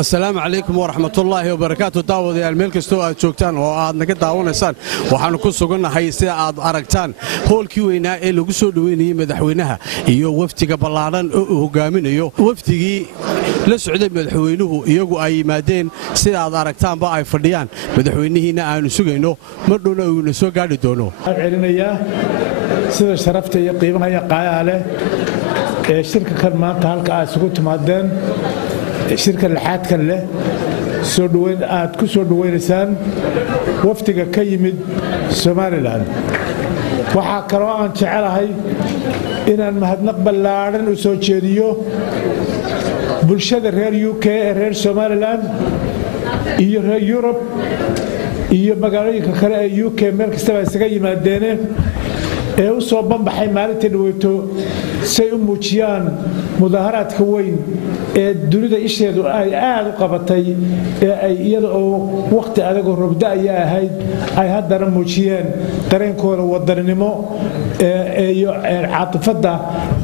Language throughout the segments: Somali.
السلام عليكم ورحمة الله وبركاته داود يا الملك استوى joogtaan oo aad naga daawanaysaan waxaanu ku sugannahay sida aad aragtaan hoolkii weynaa ee lagu soo dhaweynayay madaxweynaha iyo waftiga ballaaran oo uu hogaaminayo waftigii la socday madaxweynuhu iyagu ay yimaadeen sida aad aragtaanba ay fadhiyaan madaxweynihiina aanu sugayno madhowna uu soo gaari doono celinayaa sida sharafta iyo qiimaha qaayaha leh ee shirka kan maanta halka aad isugu timaadeen shirka laxaadka leh soo dhaweyn aad ku soo dhaweynaysaan waftiga ka yimid Soomaaliland waxa kale oo aan jecelahay inaan mahadnaq ballaaran u soo jeediyo bulshada reer UK ee reer Soomaaliland iyo reer Europe iyo magaalooyinka kale ee UK meel kasta ay isaga yimaadeen ee u soo banbaxay maalintii dhaweyto say u muujiyaan mudaharaadka weyn ee dunida isheedu ay aad u qabatay ee ay iyada oo waqti adag oo robda ay ahayd ay haddana muujiyeen dareenkooda wadaninimo iyo caatifada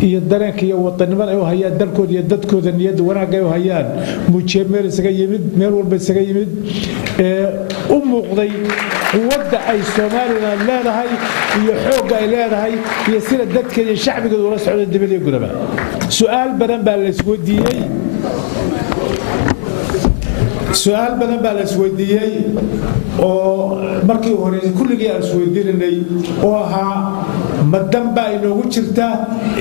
iyo dareenka iyo wadanimada ay u hayaan dalkooda iyo dadkooda niyad wanaag ay u hayaan muujiyeen meel isaga yimid meel walba isaga yimid u muuqday quwadda ay Soomaaliland leedahay iyo xoogga ay leedahay iyo sida dadka iyo shacbiga ula socda dibadda gudaba su'aal badan baa la isweydiiyay oo markii hore kulligii aan isweydiinay oo ahaa madan baa inoogu jirta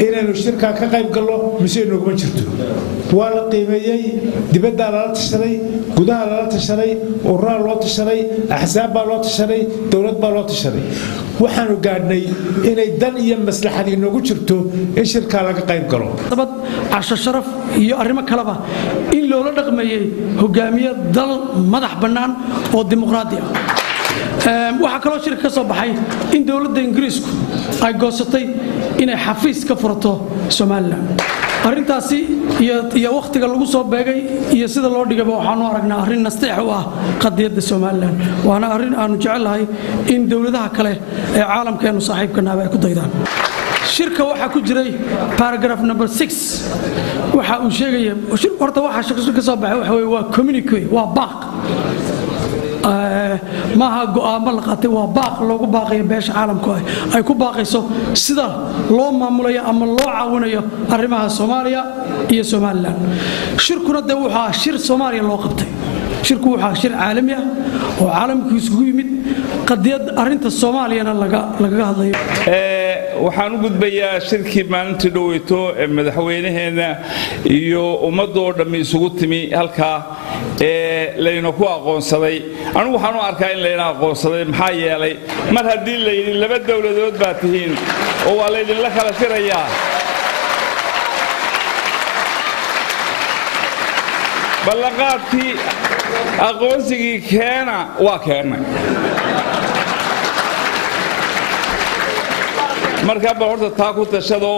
inaynu shirka ka qayb galno mise inoogu ma jirto waa la qiimeeyay dibadda la tashaday gudaha la tashaday urur loo tashaday axsaab baa loo tashaday dawlad baa loo tashaday waxaanu gaadhnay inay dan iyo maslaxad inoogu jirto in shirka laga qayb galo sabab casho sharaf iyo arrimo kaleba in loola dhaqmeeyay hogaamiye dal madax bannaan oo dimuqraadi ah waxa kaloo shirka ka soo baxay in dawladda Ingiriisku ay goosatay inay xafiis ka furato Soomaaliland arrintaasi iyo waqtiga lagu soo beegay iyo sida loo dhigay waxaanu aragnaa arrin nasteex u ah qadiyadda Soomaaliland waana arrin aanu jecelahay in dawladaha kale ee caalamkeenu saaxiibkana ay ku daydaan shirka waxa ku jiray paragraph number 6 waxa uu sheegay horta waxa shirka ka soo baxay waxa waa communique waa baaq maaha go'aamo la qaatay waa baaq loogu baaqayo beesha caalamka ay ku baaqayso sida loo maamulayo ama loo caawinayo arrimaha Soomaaliya iyo Soomaaliland shirkuna de waxa shir Soomaaliya loo qabtay shirku waxa shir caalami ah oo caalamku isugu yimid qadiyad arrinta Soomaaliyana laga hadlayo waxaan u gudbayaa shirkii maalintii dhaweyto ee madaxweynaheena iyo ummadda oo dhan isugu timi halka layna ku aqoonsaday anigu waxaan u arkaa in layna aqoonsaday maxaa yeelay mar haddii la yidhi laba dawladood baa tihiin oo waa laydinla kala shirayaa ballanqaadkii aqoonsigii keena waa keennay marka ba horta taa ku tashado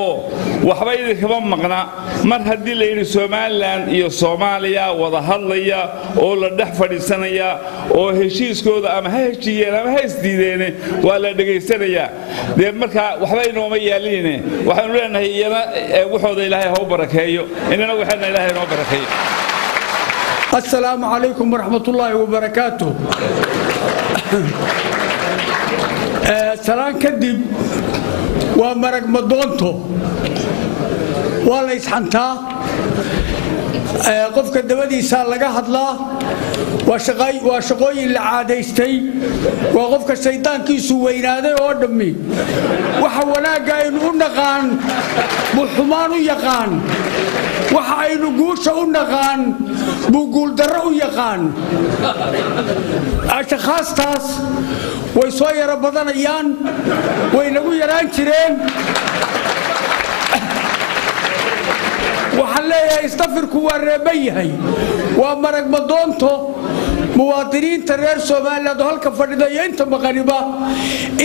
waxba idinkama maqna mar haddii la yidhi Soomaaliland iyo Soomaaliya wada hadlaya oo la dhex fadhiisanaya oo heshiiskooda ama ha heshiiyeen ama ha isdiideen waa la dhageysanayaa dee marka waxba inooma yaaline waxaanu leenahay iyana waxooda Ilaahay ha u barakeeyo inana waxaana Ilaahay noo barakeeyo السلام عليكم ورحمة الله وبركاته سلام كدب ومرق مدونتو والله يسحنتا قفك الدبدي سال لقى هدلا وشقوي اللي عاديستي وقفك الشيطان كيسو وينادي ودمي وحونا قاين ونقان بحمان يقان waxaynu guusha u naqaan buugul darro u yaqaan ashkhaastaas way soo yara badanayaan way nagu yaraan jireen waxa leeyahay istafirku waa reeban yahay waa marag madoonto muwaadiniinta reer Soomaaliland halka fadhida iyo inta maqaniba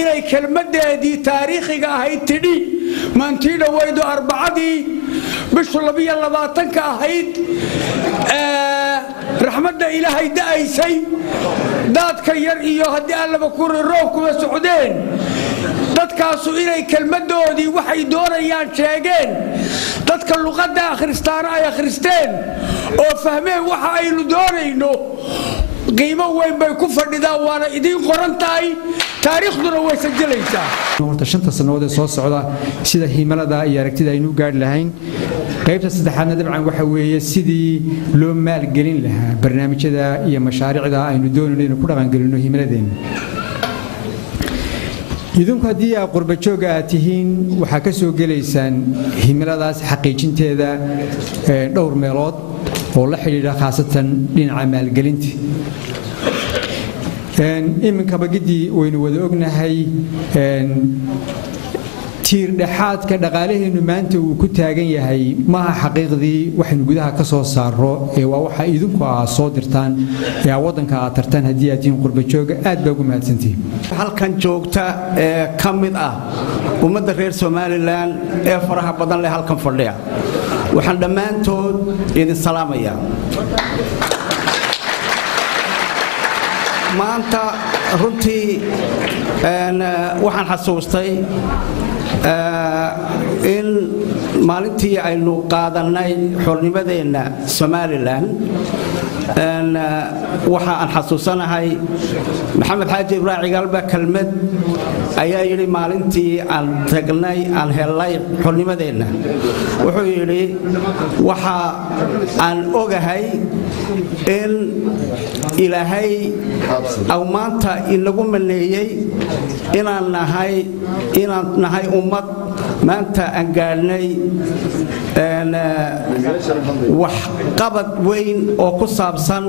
inay kelmadeedii taariikhiga ahayd tidhi maantiina waydo arbacadii bisha 22 ka ahayd raxmadda Ilaahay da'aysay dadka yar iyo haddii Alla ku roobku socdeen dadkaasu inay kelmadoodii waxay doonayaan sheegeen dadka luqadda akhristaana ay akhristeen oo fahmeen waxa aynu doonayno qiimo weyn bay ku fadhidaan waana idin qoran tahay taariikhduna way sajilaysaa horta 5 sanadood ee soo socda sida himilada iyo aragtida aynu gaar lahayn qaybta saddexaadna dabcan waxa weeye sidii loo maalgelin lahaa barnaamijyada iyo mashaariicda aynu doonayno inuu ku dhaqan galino himiladeena idinku haddii aad qurba joog aad tihiin waxaa ka soo gelaysaan himiladaas xaqiijinteeda dhowr meelood oo la xidhiidha khaasatan dhinaca maalgelinta iminka bagidii waynu wada ognahay tiir dhexaadka dhaqaalaheenu maanta uu ku taagan yahay maaha xaqiiqdii waxaynu gudaha ka soo saaro ee waa waxa idinku aad soo dirtaan ee waddanka aad tartaan haddii aad tihiin qurba jooga aad baa ugu mahadsantihiin halkan joogta ee ka mid ah ummadda reer Somaliland ee faraha badan leh halkan fadhiya waxaan dhammaantood idin salaamayaa maanta runtii waxaan xasuustay in maalintii aynu qaadanay xornimadeena Somaliland waxa aan xasuusanahay maxamed xaaji ibraahim galba kalmad ayaa yiri maalintii aan tagnay aan helay xornimadeena wuxuu yiri waxa aan ogahay in ilaahay aw maanta inagu maneeyay inaan nahay ummad maanta aan gaarnay wax qabad weyn oo ku saabsan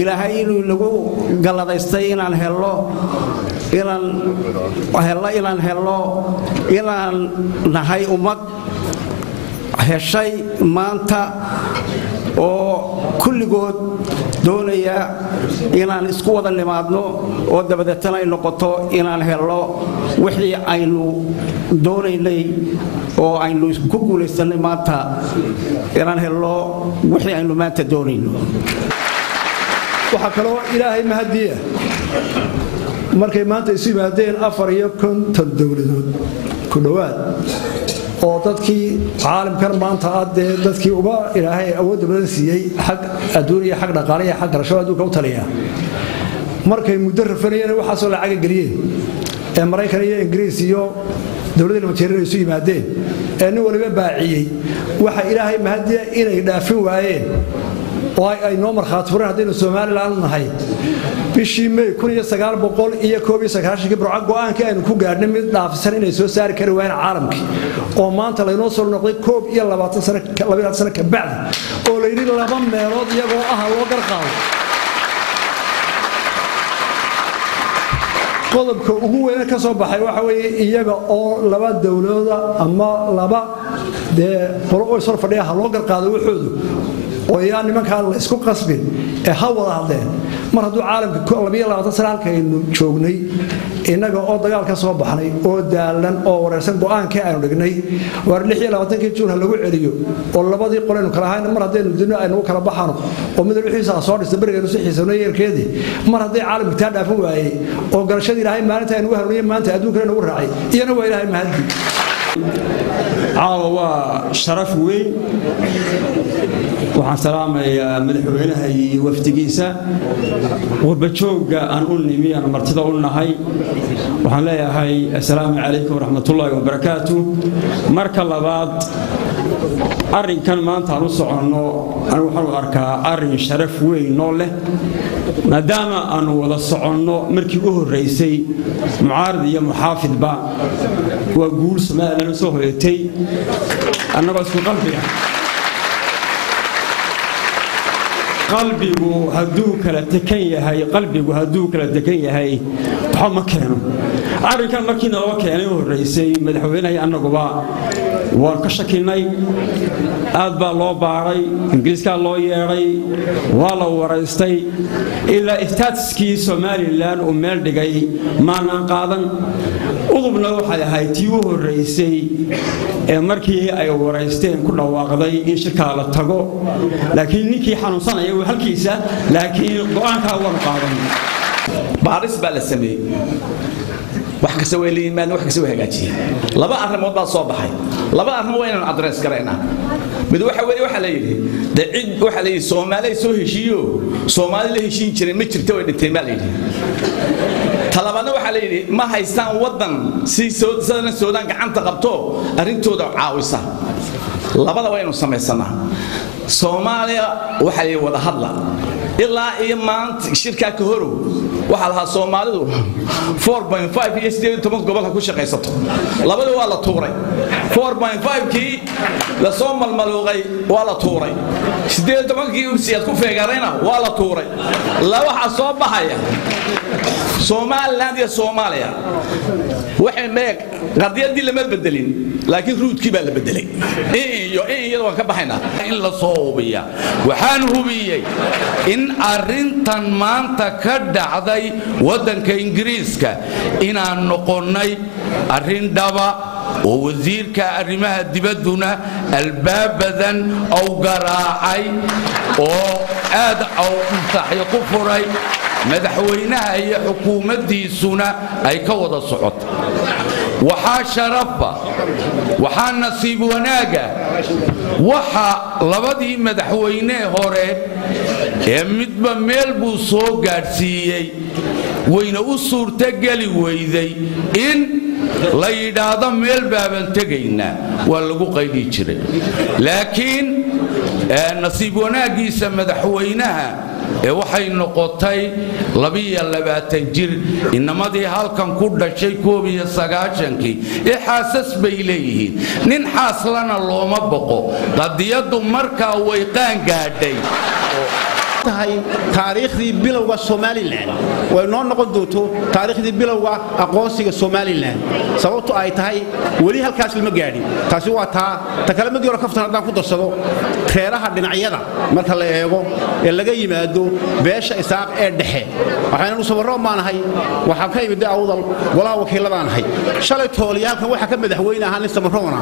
ilaahay inuu nagu galadaystay inaan nahay ummad heshay maanta oo kulligood doonaya inaan isku wada nimaadno oo dabadeetana ay noqoto inaan helno wixii aynu doonaynay oo aynu ku guulaysanay maanta inaan helno wixii aynu maanta doonayno waxa kaloo ilaahay mahadiya markay maanta isu yimaadeen 54 dowladood ku dhawaad oo dadkii caalamkan maanta aadee dadkii uba ilaahay awood badan siiyay xaq adduuniya xaq dhaqaale iyo xaq garasho adduunka u taliya markay muddo rafanayeen waxa soo lacag galiyeen ee Mareykan iyo Ingiriis iyo dowladda Majeerada isu yimaadeen ee nin waliba baaciyay waxa ilaahay mahadiya inay dhaafin waayeen oo ay noo marxaat furan hadaynu Soomaaliland nahay bishii May 1991 burco go'aankii aynu ku gaadhnay mid dhaafsan inay soo saari kari waayeen caalamka oo maanta laynoo soo noqday 22 sano ka bacdi oo la yiri laba meelood iyagoo ah loo garqaado qodobka ugu weyn ka soo baxay waxa weeye iyaga oo laba dawladooda ama laba qolo oo soo fadhiya loo garqaado wuxuudu oo yaa nimanka la isku qasbin ee hawada hadleen mar hadduu caalamka 22 sano halkaynu joognay inaga oo dagaal ka soo baxnay oo daalan oo wareersan go'aankii aynu dhignay war 26 Juun lagu celiyo oo labadii qoleen kala ahayn mar haddii dino aynu kala baxano oo mid wixiisa soo dhistay barigeenu si xiisoona yeerkeedii mar haddii caalamka taa dhaafin waayay oo garashadii ilaahay maalinta aynu harunay maanta adduunka nagu raacay iyana waa ilaahay mahadi caawa sharaf weyn waxaan salaamayaa madaxweynaha iyo wafdigiisa qurba jooga aan u nimi aan martida u nahay waxaan leeyahay assalaamu calaykum waraxmatullaahi wabarakaatuh marka labaad arrinkan maanta aan u soconno anigu waxaan u arkaa arrin sharaf weyn noo leh maadaama aanu wada soconno markii u horreysay mucaarad iyo muxaafidba waa guul Soomaaliland soo hoyatay annagoo isku qalbigu hadduu kala takan yahay waxa ma keeno arrinkan markii naloo keenay horreysay madaxweynaha annaguba waan ka shakinay aad baa loo baaray ingiriiska loo yeeray waa la waraystay ilaa istaatiskii Somaliland oo meel dhigay maanan qaadan udubna waxay ahayd tii u horreysay ee markii ay waraysteen ku dhawaaqday in shirka la tago laakiin ninkii xanuunsanaya uu halkiisa laakiin go'aanka waan qaadan baaris baa la sameeyay wax ka soo weeliin wax ka soo hagaajiyay laba arrimood baa soo baxay laba arrimood waa inaan address gareynaa mid waxa weeye waxa la yidhi cid waxa la yidhi Soomaali soo heshiiyo Soomaali la heshiin jiray ma jirto way dhintay ma la yidhi talabana waxa la yidhi ma haystaan wadan si Suudaan gacanta qabto arintooda caawisa labada waynu sameeysanaa Soomaaliya waxa ay wada hadla ilaa iyo maanta shirka ka horo waxa laha Soomaalidu 4.5 iyo 18 gobolka ku shaqeysato labada waa la tuuray 4.5 kii la soo malmaluuqay waa la tuuray 18 kii uu siyad ku feegarayna waa la tuuray la waxa soo baxaya Soomaaliland iyo Soomaaliya waxay meeg qadiyadii lama bedelin laakiin ruudkii baa la bedelay iyada waan ka baxaynaa in la soo hubiya waxaan hubiyay in arintan maanta ka dhacday wadanka Ingiriiska inaan noqonay arin dhaba oo wasiirka arrimaha dibadduna albaabadan oo garaacay oo aad oo intaxyo ku furay madaxweynaha iyo xukuumaddiisuna ay ka wada socoto waxaa sharafa waxaa nasiib wanaaga waxa labadii madaxweyne hore ee midba meel buu soo gaarsiiyay wayna u suurtageli weyday in la yidhaahdo meel baaban tegaynaa waa lagu qayli jiray laakiin nasiib wanaagiisa madaxweynaha waxay noqotay 22 jir inamadii halkan ku dhashay 19 ee xaasas bay leeyihiin nin xaaslana looma boqo qadiyadu markaa way qaan gaadhay taariikhdii bilowga Somaliland way noo noqon doonto taariikhdii bilowga aqoonsiga Somaliland sababtu ay tahay wali halkaas lama gaadhin taasi waa ta kalamadii hore kaftan hadaan ku darsado reeraha dhinacyada marka la eego ee laga yimaado beesha isaaq ee dhexe waxaan u sawirro maanahay waxa ka yimid awdal walaa wakiiladanahay shalay tooliyaalkan waxa ka madaxweynaha nin Samaroona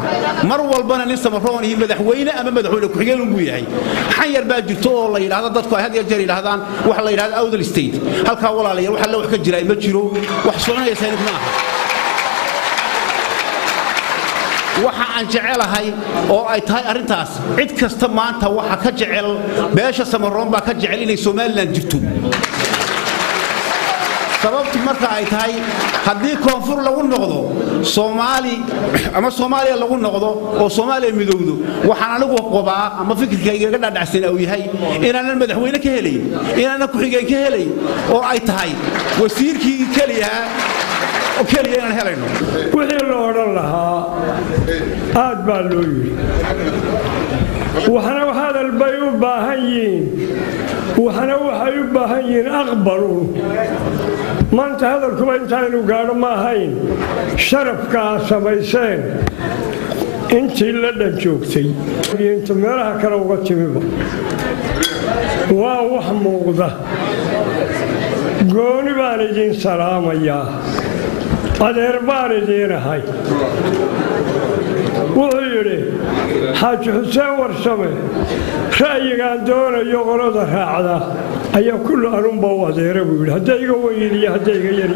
mar walbana nin Samaroona iyo madaxweyne ama madaxweyne ku xigeen uu yahay xayar baa jirto oo la yiraahdo dadku ay jari yiraahdaan waxa la yiraahdo awdal state halka walaalayaal waxa la wax ka jiray ma jiro wax soconaysa in maaha waxa aan jecelahay oo ay tahay arintaas cid kasta maanta waxa ka jecel beesha Samaroon baa ka jecel inay Somaliland jirto sababtu marka ay tahay haddii koonfur lagu noqdo Soomaali ama Soomaaliya lagu noqdo oo Soomaaliya midowdo waxaan anigu qabaa ama fikirkayga ka dhadhacsan oo yahay inaan madaxweyne ka helay inaan ku xigeen ka helay oo ay tahay wasiirkii kaliya oo kaliya inaan helayno wixii loo oran lahaa aad baa loo yiri waxana hadal bay u baahan yihiin waxana waxay u baahan yihiin aqbalu maanta hadalkuba intaaynu gaadho ma ahayn sharafkaa samayseen intii la dhan joogtay inta meelaha kale uga timiba waa wax muuqda gooni baan idin salaamayaa adeer baan idiinahay wuxuu yidhi xaaji xuseen warsame ra'yigaan doonayo qolada raacda ayaa kullu anunba u adeera buu yidhi hadday iga weyn iyo hadday iga yar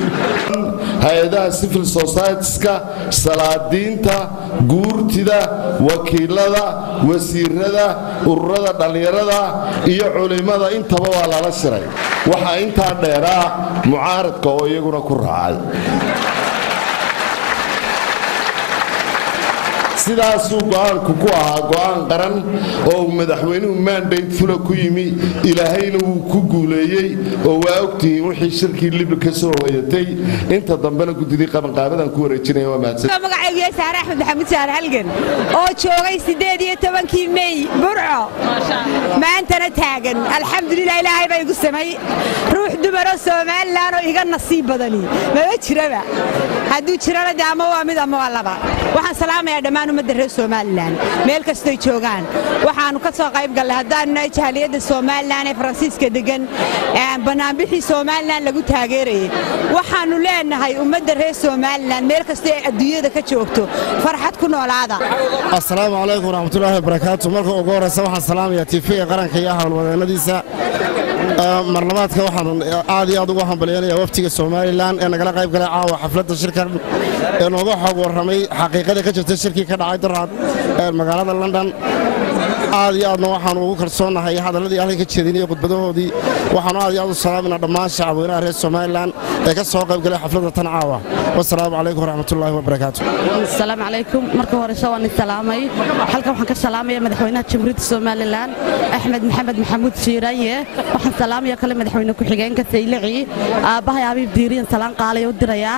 hay-adaha civil societieska salaadiinta guurtida wakiilada wasiirada ururada dhallinyarada iyo culimada intaba waa lala shiray waxaa intaa dheeraa mucaaradka oo iyaguna ku raacay sidaasuu go'aanku ku ahaa go'aan qaran oo madaxweynuhu mandate fula ku yimi ilaahayna wuu ku guuleeyey oo waa ogtihiin wixii shirkii libna ka soo hoyatay inta dambena gudidii qabanqaabadan ku wareejinaya waa mahadsan magacaygu Saare Axmed Maxamed Saare halgan oo joogay 18 May Burco maantana taagan alxamdulillah ilaahay baa igu samay ruux dumar oo Soomaaliland oo iga nasiib badani ma jiraba hadduu jirana daamo waa mid ama waa laba waxaan salaamayaa dhammaan ummadda reer Soomaaliland meel kasta ay joogaan waxaanu ka soo qayb galnay haddaan jaaliyadda Soomaaliland ee Faransiiska degan banaanbixii Soomaaliland lagu taageerayay waxaanu leenahay ummadda reer Soomaaliland meel kasta ay adduunyada ka joogto farxad ku noolaada assalaamu calaykum waraxmatullaahi wabarakaatuh marka ugu horeysa waxaan salaamayaa TV qaranka iyo hawlwadeenadiisa marlabaadka waxaan aad iyo aad ugu hambalyeeyaa waftiga Soomaaliland ee nagala qayb galay caawa xafladda shirkan ee nooga xog warramay xaqiiqada ka jirta shirkii ka dhacay daraad magaalada London aad iyo aadna waxaanu ugu kalsoonahay hadalladii halkan ka jeedinaya khudbadahoodii waxaanu aad iyo aad u salaaminaa dhammaan shacabweynaha reer somalilan ee ka soo qayb galay xafladda tan caawa wasalaamu calaykum waraxmatullaahi wabarakaatu asalaamu calaykum marka horeyse waan salaamay halkan waxaan ka salaamaya madaxweynaha jamhuuriyadda somalilan axmed maxamed maxamuud shiiraanye waxaan salaamaya kale madaxweyne ku-xigeenka saylici aabbahay abiib diiriyan salaan qaalaya u dirayaa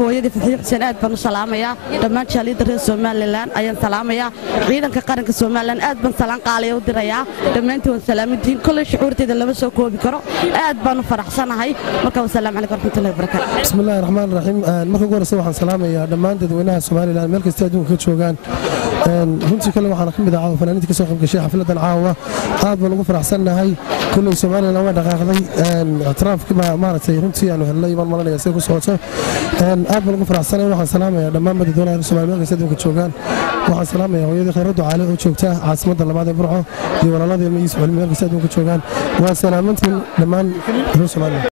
hooyadii fadxiyo xuseen aad baan u salaamaya dhammaan jaaliyadda reer somalilan ayaan salaamaya ciidanka qaranka somalilan aad baan salaan qaalaya u dirayaa dhammaantiin waan salaamintihiin kolley shucuurteeda lama soo koobi karo aad baan u faraxsanahay marka wasalaamu calaykum waraxmatullahi wabarakaatu bismillahi raxmaan raxiim marka ugu horeysa waxaan salaamayaa dhammaan dadweynaha somalilan meel kasta adduunka ka joogaan runtii kale waxaan ka mid ah fanaaniinta ka soo qayb gashay xafladan caawa aad baan ugu faraxsannahay kolley somalilan waa dhaqaaqday ictiraafki maaragtay runtii aanu helnay baan malanaya sida ku socoto aad baan ugu faraxsanahay waxaan salaamayaa dhammaan dadweynaha reer somalilan meel kasta adduunka joogaan waxaan salaamayaa hooyadii khayra ducaale oo joogta caasimadda labaad ee burco iyo walaaladii ilma yuusuf cilmi meel kasta adduunka joogaan waan salaamantiin dhammaan reer somalilan